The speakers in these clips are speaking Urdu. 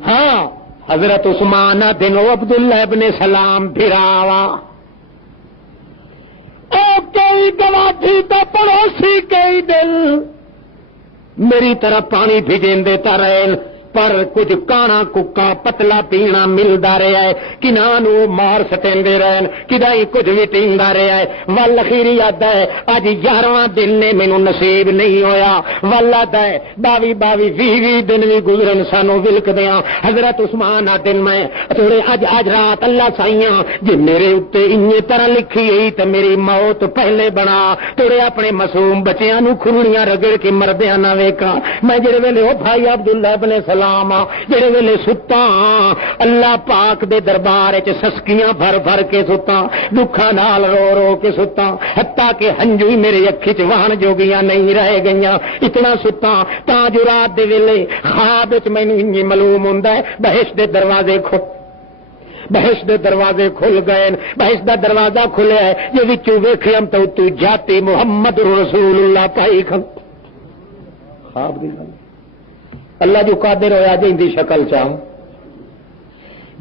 ہاں حضرت عثمان دن عبداللہ ابن سلام پھراوا او کئی گواہی تو پڑوسی کئی دل میری طرف پانی بھیجیں دیتا رہے پر کچھ کانا ککا پتلا پینا ملدا رہا ہے کنانو مار سٹیندے رہن کدائی کچھ بھی ٹیندا رہا ہے ول اخیری یاد ہے اج 11واں دن نے مینوں نصیب نہیں ہویا ولاد ہے 22 دن بھی گزرن سانو ولکدیاں حضرت عثمان دن میں تھوڑے اج رات اللہ سائیاں جے میرے اوتے انہی طرح لکھی ہوئی تے میری موت پہلے بنا تھوڑے اپنے معصوم بچیاں نو کھوڑیاں رگڑ کے مردیاں نہ ویکھاں میں جڑے ویلے او بھائی عبداللہ ابن جڑے ویلے ستا اللہ پاک دے دربار وچ سسکیاں بھر بھر کے ستا دکھاں نال رو رو کے ستا حتیٰ کہ ہنجو ہی میرے اکھی چ وہن جوگیاں نہیں رہ گئیاں اتنا ستا تاں جو رات دے ویلے خواب وچ مینوں انج معلوم ہوندا ہے بہشت دے دروازے کھل گئے بہشت دا دروازہ کھلیا ہے یہ وچوں ویکھیاں تو جاتی محمد رسول اللہ پائی خواب دی اللہ جو قادر ہویا جیندی شکل چاہوں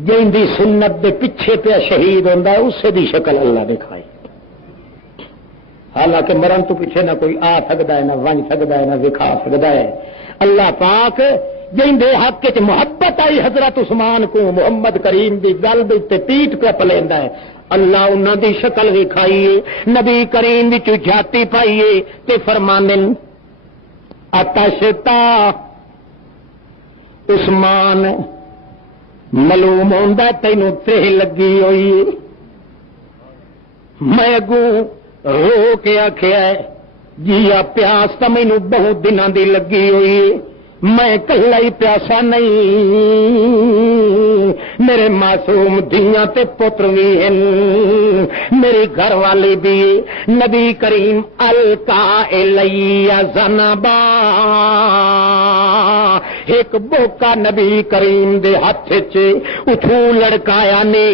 جیندی سنت دے پیچھے پہ شہید ہوندا ہے اسے دی شکل اللہ دکھائے حالانکہ مرن تو پیچھے نہ کوئی آ سکتا ہے نہ ون سکتا ہے نہ دکھا سکتا ہے اللہ پاک جیندے حق وچ محبت آئی حضرت عثمان کو محمد کریم دی گل دے تے پیٹ پہ پلیندا ہے اللہ انہاں دی شکل دکھائیے نبی کریم وچ جاتی پائیے تے فرماندن اتشتا عثمان معلوم ہوندا تینوں تہ لگی ہوئی میں اگوں رو کے آخیا جی پیاس تو مینوں بہت دنوں دی لگی ہوئی میں کلا ہی پیاسا نہیں میرے معصوم دھیاں تے پتر بھی ہیں میری گھر والی بھی نبی کریم القا الیہ ذنبا ایک بوکا نبی کریم دے ہاتھ چ اٹھو لڑکایا نے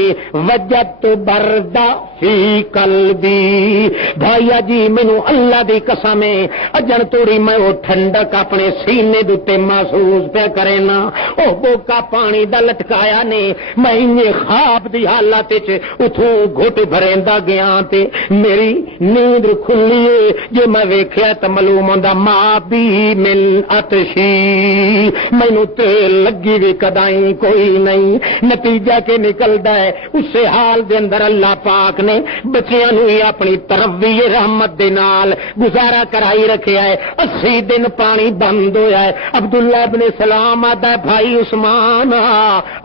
وجدت بردا فی قلبی بھائیا جی مینوں اللہ دی قسم ہے اجن توڑی میں وہ ٹھنڈک اپنے سینے دے محسوس پہ کرے نا او بوکا پانی دا لٹکایا نے میں انہیں خواب دی حالت چ اتھوں گھٹ بھریندا گیا تے میری نیند کھلی جو میں ویکھیا تے معلوم ہوندا ماں بھی من اتشی مینوں تے لگی بھی کدائی کوئی نہیں نتیجہ کے نکلدا ہے اسے حال دے اندر اللہ پاک نے بچیاں نوں اپنی طرف بھی رحمت دے نال گزارا کرائی رکھیا ہے 80 دن پانی بند ہویا ہے عبداللہ ابن سلام آدھا بھائی عثمان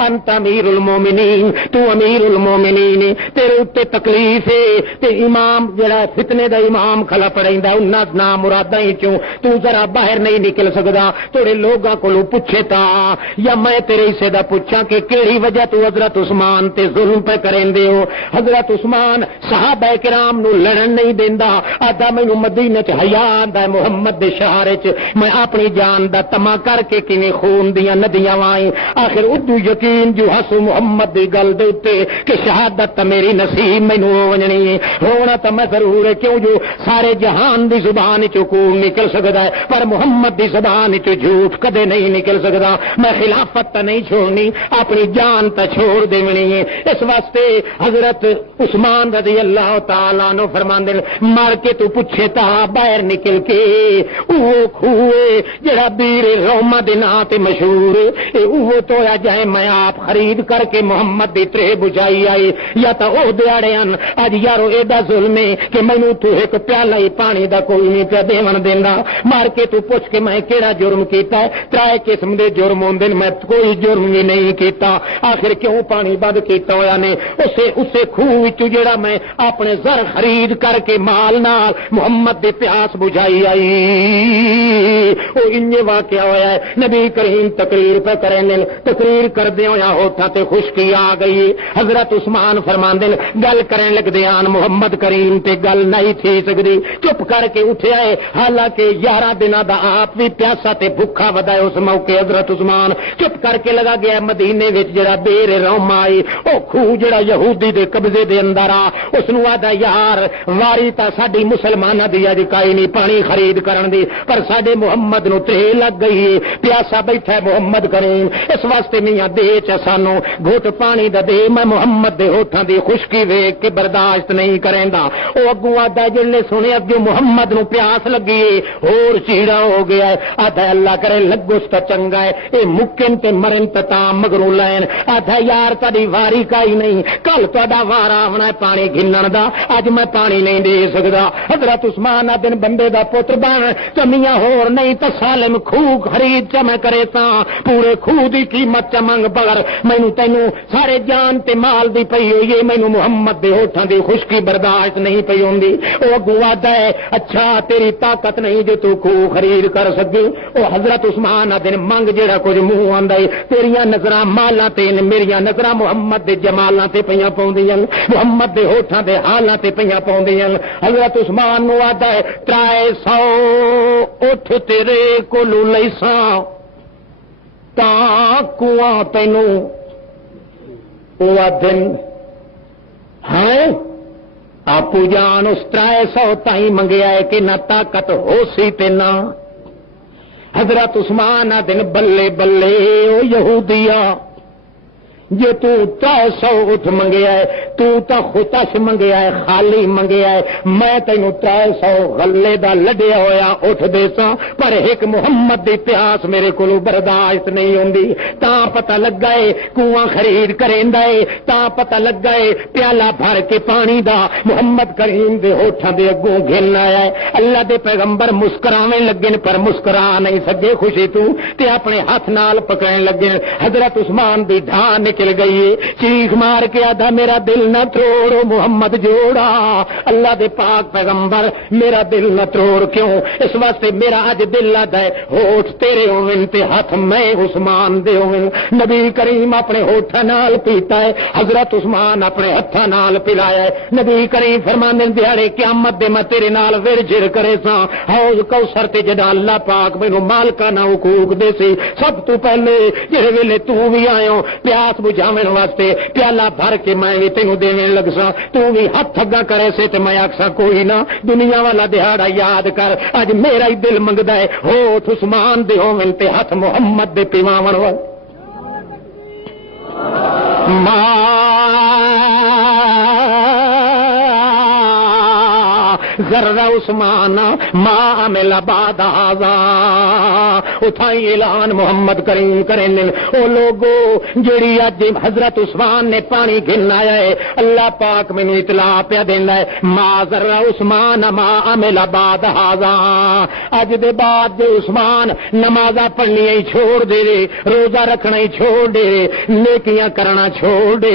انت امیر المومنین تو امیر المومنین تیرے اتے تکلیف ہے تے امام جڑا فتنے دا امام کھلا پڑیندا انہاں نام مراداں ہی چوں تو ذرا باہر نہیں نکل سکدا تھوڑے لوگاں کولوں پوچھے تا یا میں تیرے حصے دا پوچھاں کہ کیڑی وجہ تو حضرت عثمان تے ظلم پہ کریندے ہو حضرت عثمان صحابہ کرام نو لڑن نہیں دیندا آدھا مینوں مدینہ چ حیا آندا ہے محمد دے شہر وچ میں اپنی جان دا تما کر کے کیویں خون دیاں ندیاں وائیں آخر ادو یقین جو ہسو محمد دی گل دے تے کہ شہادت میری نصیب مینوں ونجنی ہے ہونا تے میں ضرور ہے کیوں جو سارے جہان دی زبان چوں کوڑ نکل سکدا ہے پر محمد دی زبان چوں جھوٹ کدے نہیں نکل سکدا میں خلافت تے نہیں چھوڑنی اپنی جان تے چھوڑ دیونی ہے اس واسطے حضرت عثمان رضی اللہ تعالی عنہ فرماندے مار کے تو پوچھے تا باہر نکل کے او کھوئے جڑا بیر روما دے نام تے مشہور وہ تو جائے میں آپ خرید کر کے محمد دی ترے بجائی آئی یا تا او دیاڑے ان اج یارو ایڈا ظلم ہے کہ مینوں تو ایک پیالہ ہی پانی دا کوئی نہیں پیا دیون دیندا مار کے تو پوچھ کے میں کیڑا جرم کیتا ہے ترائے قسم دے جرم ہوندے میں کوئی جرم بھی نہیں کیتا آخر کیوں پانی بند کیتا ہویا نے اسے کھوہ وچ جڑا میں اپنے زر خرید کر کے مال نال محمد دی پیاس بجائی آئی او انج واقعہ ہویا ہے نبی کریم تقریر پہ کریں تقریر کر دے ہویا ہوتا تے خشکی آ گئی حضرت عثمان فرماندے گل کریں لگ دیان محمد کریم تے گل نہیں تھی سکدی چپ کر کے اٹھیا ہے حالانکہ 11 دنوں دا آپ بھی پیاسا تے بھوکا ودا ہے عثمان موقع حضرت عثمان چپ کر کے لگا گیا مدینے وچ جڑا بیر روما آئی او خوہ جڑا یہودی دے قبضے دے اندر آ اس نو آدا یار واری تا ساڈی مسلماناں دی اج کائی نہیں پانی خرید کرن دی پر ساڈے محمد نو ترے لگ گئی پیاسا بیٹھا ہے محمد کریم اس واسطے میاں دے چ سانو گھٹ پانی دا دے میں محمد دے ہوٹھاں دی خشکی ویکھ کے برداشت نہیں کریندا او اگوں آدا جڑے سنے اگے محمد نو پیاس لگی اور چیڑا ہو گیا ہے آدھا اللہ کرے لگوس تا چنگا ہے اے مکن تے مرن تا مگروں لین آدھا یار تہاڈی واری کائی نہیں کل تہاڈا وارا آونا ہے پانی گھنن دا اج میں پانی نہیں دے سکدا حضرت عثمان بن بندے دا پتر بن کمیاں ہور نہیں تے سالم خوہ خرید چ میں کرے تا پورے خوہ دی قیمت چ منگ بغیر مینوں تینوں سارے جان تے مال دی پئی ہوئی مینوں محمد دے ہوٹھاں دی خشکی برداشت نہیں پئی ہوندی او گوادا ہے اچھا تیری طاقت نہیں جو تو خوہ خرید کر سکے او حضرت عثمان دن منگ جیڑا کچھ منہ آندا ہے تیریاں نظراں مالاں تے میریاں نظراں محمد دے جمالاں تے پیاں پاوندیاں محمد دے ہوٹھاں دے حالاں تے پیاں پاوندیاں حضرت عثمان نو آدا ہے 300 اٹھ تیرے کولو لیساں تا کنواں تینوں او دن ہاں آپ جان اس 300 تائیں منگیا ہے کہ نہ طاقت ہو سی تے نہ حضرت عثمان دن بلے بلے او یہودیا جے تو 300 اٹھ منگیا ہے تو تا خطش منگیا ہے خالی منگیا ہے میں تینوں 300 غلے دا لڈیا ہویا اٹھ دے سا پر ایک محمد دی پیاس میرے کولو برداشت نہیں ہوندی تا پتہ لگ گئے کنواں خرید کریندا ہے تا پتہ لگ گئے پیالہ بھر کے پانی دا محمد کریم دے ہوٹھاں دے اگوں گھن آیا ہے اللہ دے پیغمبر مسکراویں لگن پر مسکرا نہیں سکے خوشی تو تے اپنے ہاتھ نال پکڑن لگے حضرت عثمان دی ڈھان نکل گئی چیخ مار کے آدھا میرا دل نہ توڑو محمد جوڑا اللہ دے پاک پیغمبر میرا دل نہ توڑ کیوں اس واسطے میرا اج دل آدا ہے ہوٹھ تیرے ہوون تے ہاتھ میں عثمان دے ہوون نبی کریم اپنے ہوٹھاں نال پیتا ہے حضرت عثمان اپنے ہتھاں نال پلایا ہے نبی کریم فرماندے دیہاڑے قیامت دے میں تیرے نال ورجر کرے سا حوض کوثر تے جڑا اللہ پاک مینوں مالکانہ حقوق دے سی سب تو پہلے جڑے ویلے تو بھی آئے پیاس بجھاون واسطے پیالہ بھر کے میں بھی تینوں دیویں لگ سا تو بھی ہاتھ اگا کرے سے تے میں آکھسا کوئی نہ دنیا والا دہاڑا یاد کر اج میرا ہی دل منگدا ہے ہوٹھ عثمان دے ہوون تے ہاتھ محمد دے پیواون وال ذرا عثمان ما عمل بعد هذا اٹھائی اعلان محمد کریم کریں او لوگو جڑی اج حضرت عثمان نے پانی گھن آیا ہے اللہ پاک مینوں اطلاع پیا دیندا ہے ما ذرا عثمان ما عمل بعد هذا اج دے بعد جو عثمان نمازاں پڑھنیاں ہی چھوڑ دے روزہ رکھنا ہی چھوڑ دے نیکیاں کرنا چھوڑ دے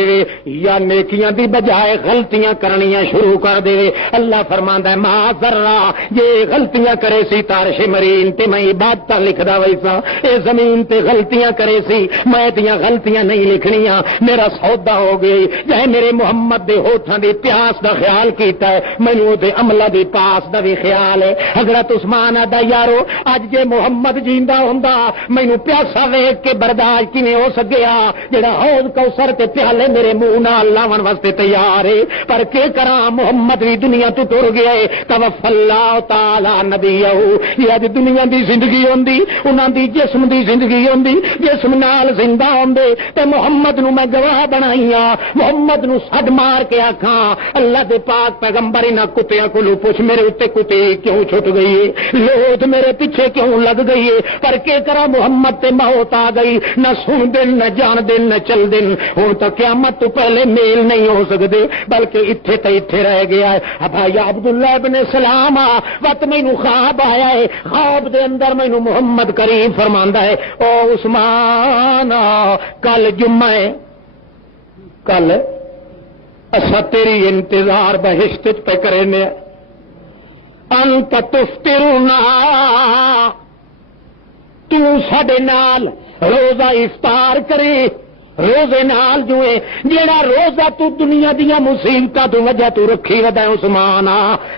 یا نیکیاں دی بجائے غلطیاں کرنیاں شروع کر دے اللہ فرماندا ہے ما ذرا یہ غلطیاں کرے سی تارش مرین تے میں عبادت لکھدا ویسا اے زمین تے غلطیاں کرے سی میں تیاں غلطیاں نہیں لکھنیاں میرا سودا ہو گئی جے میرے محمد دے ہوٹھاں دی پیاس دا خیال کیتا ہے مینوں دے عملہ دی پاس دا بھی خیال ہے حضرت عثمان آدا یارو اج جے محمد جیندا ہوندا مینوں پیاسا ویکھ کے برداشت کیویں ہو سکیا جڑا حوض کوثر تے پیالے میرے منہ نال لاون واسطے تیار ہے پر کی کراں محمد بھی دنیا تو ٹر گیا ہے توفى اللہ تعالی نبیہ یہ اج دنیا دی زندگی ہوندی انہاں دی جسم دی زندگی ہوندی جسم نال زندہ ہوندے تے محمد نو میں گواہ بنائیاں محمد نو سڈ مار کے آکھاں اللہ دے پاک پیغمبر انہاں کتیاں کولوں پوچھ میرے اوتے کتے کیوں چھٹ گئی ہے لوٹ میرے پیچھے کیوں لگ گئی ہے پر کے کرا محمد تے موت آ گئی نہ سن دن نہ جان دن نہ چل دن ہن تو قیامت تو پہلے میل نہیں ہو سکدے بلکہ ایتھے تے ایتھے رہ گیا ہے بھائی عبداللہ ابن سلام وقت مینوں خواب آیا ہے خواب دے اندر مینوں محمد کریم فرماندا ہے او عثمان کل جمعہ ہے کل اسا تیری انتظار بہشت پہ کرنے انت تفطرنا تو ساڈے نال روزہ افطار کرے روزے نال جوئے جیڑا روزہ تو دنیا دیا مصیبتاں تو وجہ تو رکھی ودا عثمان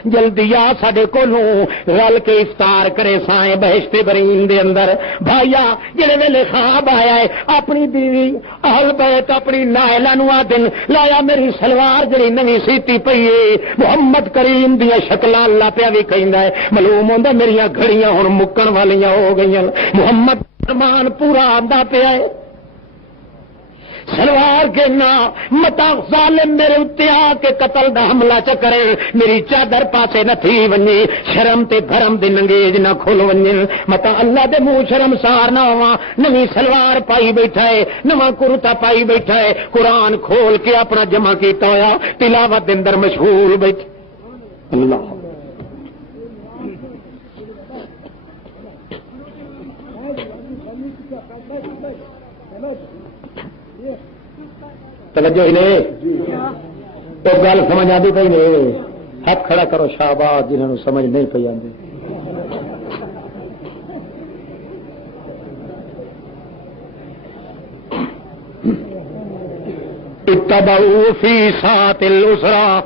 جلدی آ ساڈے کولوں رل کے افطار کرے سائیں بہشت برین دے اندر بھائیا جڑے ویلے خواب آیا ہے اپنی بیوی اہل بیت اپنی نائلہ نو آدن لایا میری سلوار جڑی نویں سیتی پئی ہے محمد کریم دیا شکلاں اللہ پیا بھی کہندا ہے معلوم ہوندا میریاں گھڑیاں ہن مکن والیاں ہو گئیاں محمد فرمان پورا آندا پیا ہے سلوار کے نا متا ظالم میرے اتنے آ کے قتل دا حملہ چکرے میری چادر پاسے نہ تھی ونجی شرم تے بھرم دی ننگیج نہ کھل ونجی متا اللہ دے منہ شرم سار نہ ہوا نویں سلوار پائی بیٹھا ہے نواں کرتا پائی بیٹھا ہے قرآن کھول کے اپنا جمع کیتا ہوا تلاوت دے اندر مشغول بیٹھا اللہ توجہ ہی نہیں تو گل سمجھ آتی پی نہیں ہاتھ کھڑا کرو شاباش جنہوں سمجھ نہیں پی آتی اتبعوا فی ساعۃ العسرا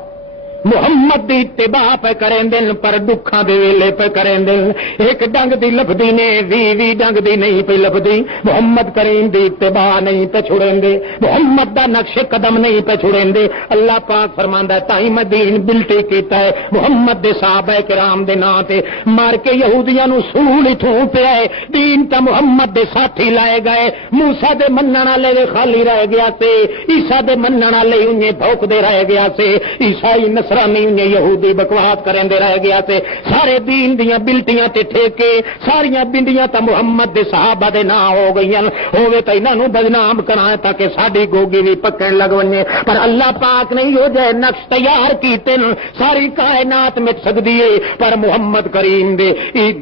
محمد دی اتباع پہ کریں دن پر دکھاں دے ویلے پہ کریں دن ایک ڈنگ دی لفظی نے وی ڈنگ دی نہیں پہ لفظی محمد کریم دی اتباع نہیں پہ چھڑیں دے محمد دا نقش قدم نہیں پہ چھڑیں دے اللہ پاک فرماندا ہے تائی میں دین بلٹی کیتا ہے محمد دے صحابہ کرام دے نام تے مار کے یہودیاں نو سول اتھوں پیا ہے دین تا محمد دے ساتھی لائے گئے موسیٰ دے منن والے خالی رہ گیا سے عیسیٰ دے منن والے انہیں بھوک دے رہ گیا سے عیسائی نصرانی یہودی بکواس کریں دے رہ گیا تے سارے دین دیاں بلٹیاں تے ٹھیکے ساریاں بندیاں تا محمد دے صحابہ دے نا ہو گئیاں ہوے تے انہاں نو بدنام کرائیں تاکہ ساڈی گوگی بھی پکڑن لگ ونجے پر اللہ پاک نے ہو جائے نقش تیار کیتے ساری کائنات میں سکدی ہے پر محمد کریم دے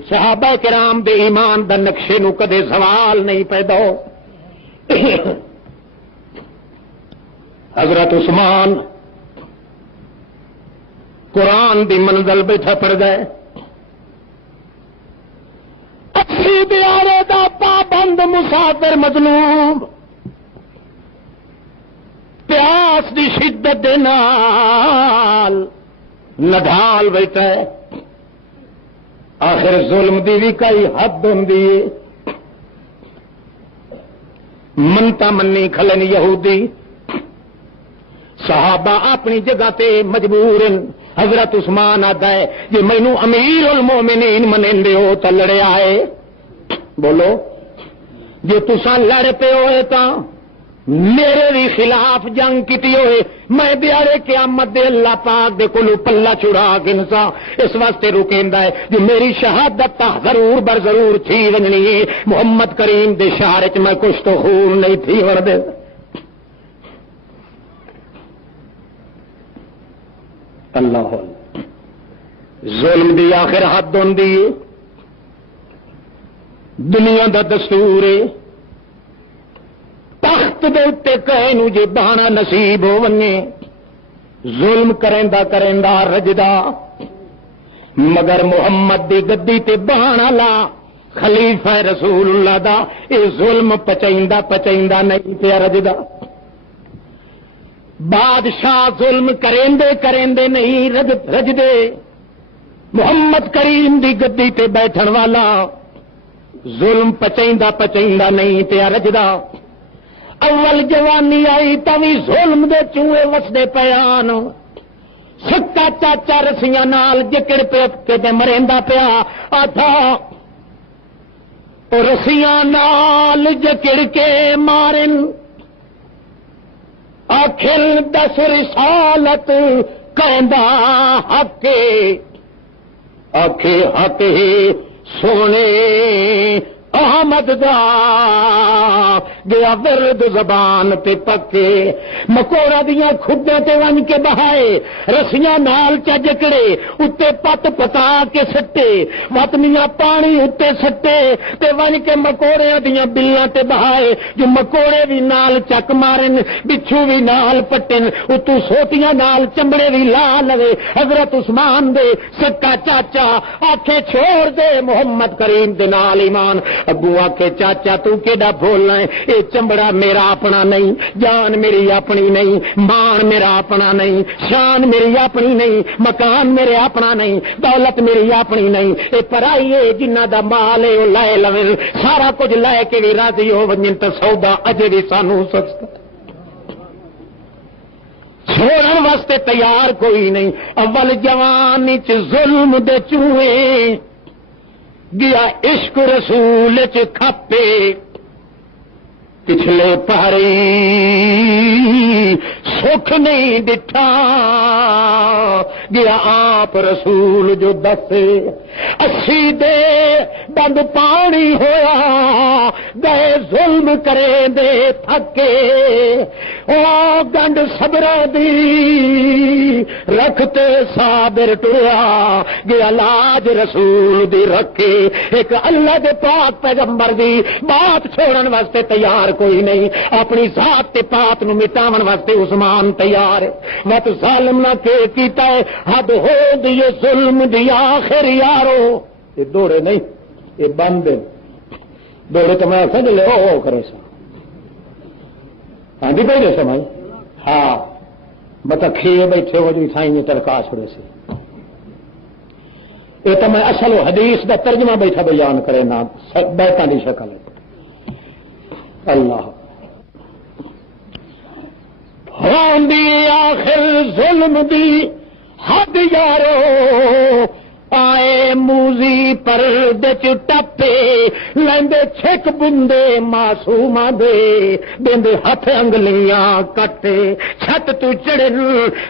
صحابہ کرام دے ایمان دا نقشے نو کدے سوال نہیں پیدا حضرت عثمان قرآن دی منزل بیٹھا پڑ گئے 80 دیارے دا پابند مسافر مظلوم پیاس دی شدت دے نال نڈھال بیٹھا ہے آخر ظلم دی بھی کئی حد ہوندی ہے منتا منی کھلن یہودی صحابہ اپنی جگہ تے مجبور حضرت عثمان آتا ہے جی مینو امیر المومنین منیندے ہو تو لڑے آئے بولو جی تساں لڑ پے ہوئے تا میرے بھی خلاف جنگ کیتی ہوئے میں بیارے قیامت دے اللہ پاک دے کولو پلہ چھڑا گنسا اس واسطے رکیندا ہے جی میری شہادت تا ضرور بر ضرور تھی ونجنی ہے محمد کریم دے شہر وچ میں کچھ تو خون نہیں تھی وردے اللہ ظلم دی آخر حد ہوندی دنیا دا دستور ہے تخت دے اتے کہے نو جے بہانا نصیب ہو ونجے ظلم کریندا رجدا مگر محمد دی گدی تے بہانا لا خلیفہ رسول اللہ دا اے ظلم پچیندا نہیں پیا رجدا بادشاہ ظلم کریندے نہیں رجدے محمد کریم دی گدی تے بیٹھن والا ظلم پچیندا نہیں پیا رجدا اول جوانی آئی تاوی ظلم دے چوہے وسدے پیان سکا چاچا رسیاں نال جکڑ پہ مریندا پیا آتھا رسیاں نال جکڑ کے مارن آخر دس رسالت کہندا حق آخے حق سونے احمد دا گیا ورد زبان تے پکے مکوڑا دیاں کھڈیاں تے ون کے بہائے رسیاں نال چا جکڑے اتے پت پتا کے سٹے وطنیاں پانی اتے سٹے تے ون کے مکوڑیاں دیاں بلیاں تے بہائے جو مکوڑے بھی نال چک مارن بچھو بھی نال پٹن اتو سوٹیاں نال چمڑے بھی لا لوے حضرت عثمان دے سکا چاچا آکھے چھوڑ دے محمد کریم دے نال ایمان ابو آکھے چاچا تو کیڑا بولنا ہے اے چمڑا میرا اپنا نہیں، جان میری اپنی نہیں، مان میرا اپنا نہیں، شان میری اپنی نہیں، مکان میرے اپنا نہیں، دولت میری اپنی نہیں، اے پرائی ہے جنہ دا مال ہے وہ لائے لویں، سارا کچھ لے کے بھی راضی ہو ونجن تے سودا اجے بھی سانو سستا چھوڑن واسطے تیار کوئی نہیں۔ اول جوانی چ ظلم دے چوہے گیا عشق رسول چ کھپے، پچھلے پہری سکھ نہیں ڈٹھا گیا آپ رسول جو دسے، اسی دے بند پانی ہویا گئے ظلم کرے دے تھکے، او گنڈ صبر دی رکھتے صابر ٹریا گیا لاج رسول دی رکھے۔ ایک اللہ دے پاک پیغمبر دی بات چھوڑن واسطے تیار کوئی نہیں، اپنی ذات تے پات نو مٹاون واسطے عثمان تیار ہے۔ مت ظالم نہ کیتا ہے حد ہو دی ظلم دی آخر یارو، یہ دوڑے نہیں یہ بند دوڑے تو میں سمجھ لے او کرے سا ہاں جی بھائی سمجھ ہاں بتا کھیے بیٹھے ہو جو سائیں نے ترکا چھوڑے سے، یہ تو میں اصل حدیث دا ترجمہ بیٹھا بیان کرے نا بیٹھا دی شکل اللہ ہون دی آخر ظلم دی حد یارو، آئے موزی پر دچ ٹپے لیندے چھک بندے معصوما دے دیندے ہاتھ انگلیاں کٹے، چھت تو چڑھن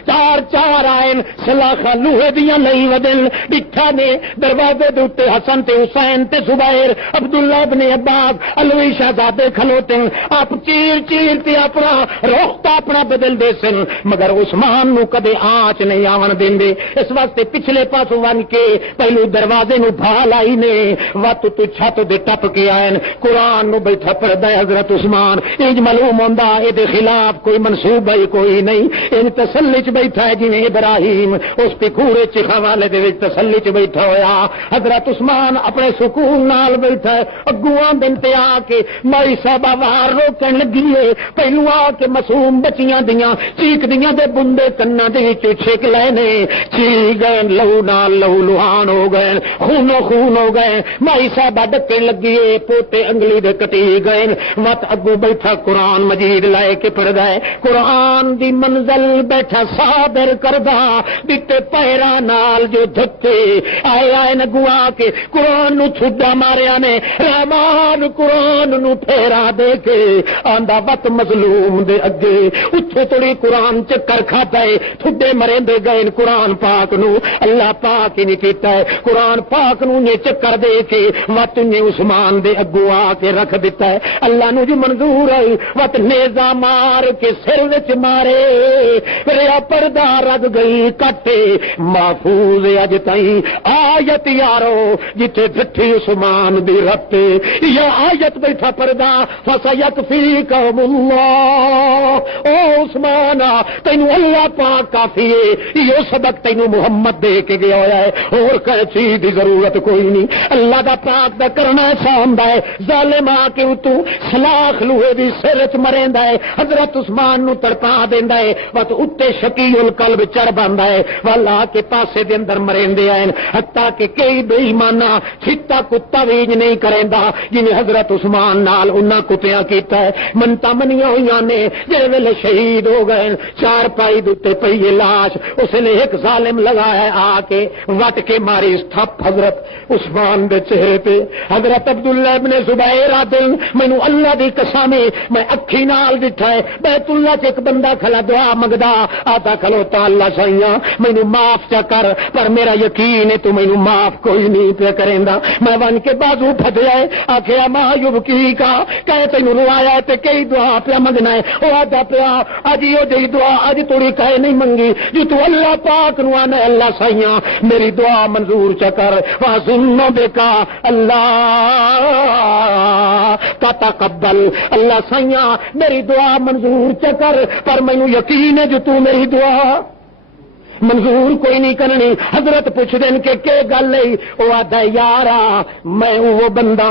چار چار آئے سلاخا لوہے دیاں لئی ودل ڈٹھا نے دروازے دوتے حسن تے حسین تے زبیر عبداللہ ابن عباس علوی شہزادے کھلوتے، آپ چیر چیر تے اپنا روختا اپنا بدل دے سن، مگر عثمان نو کدے آنچ نہیں آون دیندے، اس واسطے پچھلے پاسوں ون کے پہلو دروازے نو بھا لائی نے وقت تو چھت دے ٹپ کے آئن قرآن نو بیٹھا پڑھدا ہے حضرت عثمان، انج معلوم ہوندا اے دے خلاف کوئی منصوبہ ہی کوئی نہیں، ان تسلی چ بیٹھا ہے جویں ابراہیم اس پکھورے چ حوالے دے وچ تسلی چ بیٹھا ہویا، حضرت عثمان اپنے سکون نال بیٹھا ہے، اگواں دن تے آ کے مائی صاحب وار روکن لگی ہے، پہلو آ کے معصوم بچیاں دیاں چیک دیاں دے بندے کناں دے وچ چھک لے نے، چی گئے لہو نال لہو لہان ہو گئے، خونو خون ہو گئے، مائی صاحب ڈکے لگی پوتے انگلی دے کٹی گئے، مت اگو بیٹھا قرآن مجید لائے کے پڑھدا ہے، قرآن دی منزل بیٹھا صابر کردا دتے پیرا نال جو دھکے آئے آئے نگوا کے قرآن نو چھڈا ماریا نے، رحمان قرآن نو پھیرا دے کے آندا وت مظلوم دے اگے اتھے توڑی قرآن چکر کھاتا ہے، تھڈے مرے دے گئے قرآن پاک نو، اللہ پاک ہی نہیں کیتا ہے، قرآن پاک نو نے چکر دے کے وت نے عثمان دے اگو آ کے رکھ دیتا ہے، اللہ نو جو منظور ہے وت نیزا مار کے سر وچ مارے، ریا پردہ رگ گئی کٹے، محفوظ اج تائیں آیت یارو جتھے ڈٹھی عثمان دی رت، یا آیت بیٹھا پردہ فسیکفیکہم اللہ، او عثمان تینو اللہ پاک کافی ہے، یہ سبق تینو محمد دے کے گیا ہوا ہے، اور کہے چیز دی ضرورت کوئی نہیں، اللہ دا پاک دا کرنا سامدا ہے، ظالم آ کے اتو سلاخ لوہے دی سر وچ مریندا ہے، حضرت عثمان نو تڑپا دیندا ہے، وت اتے شکی القلب چڑھ باندا ہے، والا کے پاسے دے اندر مرندے آئے، حتیٰ کہ کئی بے ایمانہ چھتا کتا ویج نہیں کریندا جنہیں حضرت عثمان نال انہاں کتیاں کیتا ہے، منتا منیاں ہویاں نے جے ویلے شہید ہو گئے، چار پائی دے پئی لاش اس نے ایک ظالم لگایا آ کے وٹ کے ماری تھپ حضرت عثمان دے چہرے پہ، حضرت عبداللہ ابن زبیر عادل مینوں اللہ دی قسم میں اکھی نال ڈٹھا ہے، بیت اللہ چ ایک بندہ کھلا دعا منگدا آتا کھلوتا اللہ سائیاں مینوں معاف چا کر، پر میرا یقین ہے تو مینوں معاف کوئی نہیں پہ کریندا، میں ون کے بازو پھدیا ہے، آکھیا ماں یبکی کا کہ تینوں روایا تے کئی دعا پیا منگنا ہے، او آدا پیا اج یہ دی دعا اج توڑی کہے نہیں منگی جو تو اللہ پاک نو آنا اللہ سائیاں میری دعا منظور چا کر، وَظُنُّ بِكَ اللہ تَتَقَبَّلْ، اللہ سائیاں میری دعا منظور چا کر، پر مینوں یقین ہے جو تو میری دعا منظور کوئی نہیں کرنی۔ حضرت پوچھ دین کہ گل ہے، وہ آدھا یارا میں وہ بندہ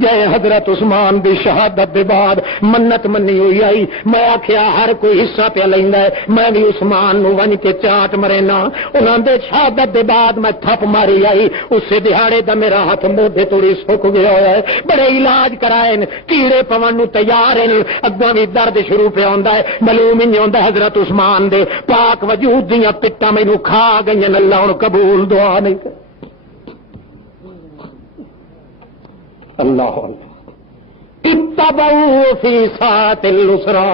جے حضرت عثمان دی شہادت دے بعد منت منی ہوئی آئی، میں آکھیا ہر کوئی حصہ پہ لیندا ہے، میں بھی عثمان نو ون کے چاٹ مرینا۔ انہاں دے شہادت دے بعد میں تھپ ماری آئی، اسے دہاڑے دا میرا ہاتھ موڈے توڑی سک گیا ہوا ہے، بڑے علاج کرائے، کیڑے پون نو تیار ہیں، اگوں بھی درد شروع پہ ہوندا ہے، معلوم ہی نہیں ہوندا حضرت عثمان دے پاک وجود دیاں پٹاں مینوں کھا گئیاں، اللہ ہن قبول دعا نہیں کر اللہ اتبعوا فی ساعۃ العسرا،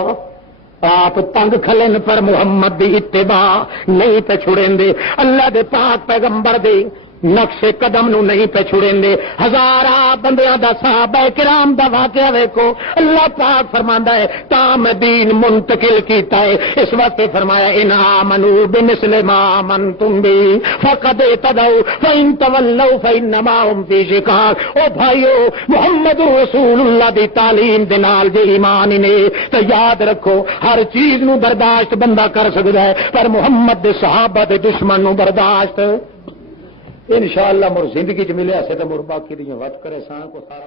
آپ تنگ کھلن پر محمد دی اتباع نہیں پہ چھڑیں دے، اللہ دے پاک پیغمبر دے نقش قدم نو نہیں پہ چھڑیں دے۔ ہزارہ بندیاں دا صحابہ کرام دا واقعہ ویکھو، اللہ پاک فرماندا ہے تام دین منتقل کیتا ہے، اس واسطے فرمایا ان آمنوا بمثل ما آمنتم بہ فقد اهتدوا فان تولوا فانما هم فی شقاق۔ او بھائیو، محمد رسول اللہ دی تعلیم دے نال جے ایمان نے تو یاد رکھو ہر چیز نو برداشت بندہ کر سکدا ہے، پر محمد دے صحابہ دے دشمن نو برداشت انشاءاللہ مر زندگی چ ملے ایسے تو مر باقی دی وقت کرے سان کو سارا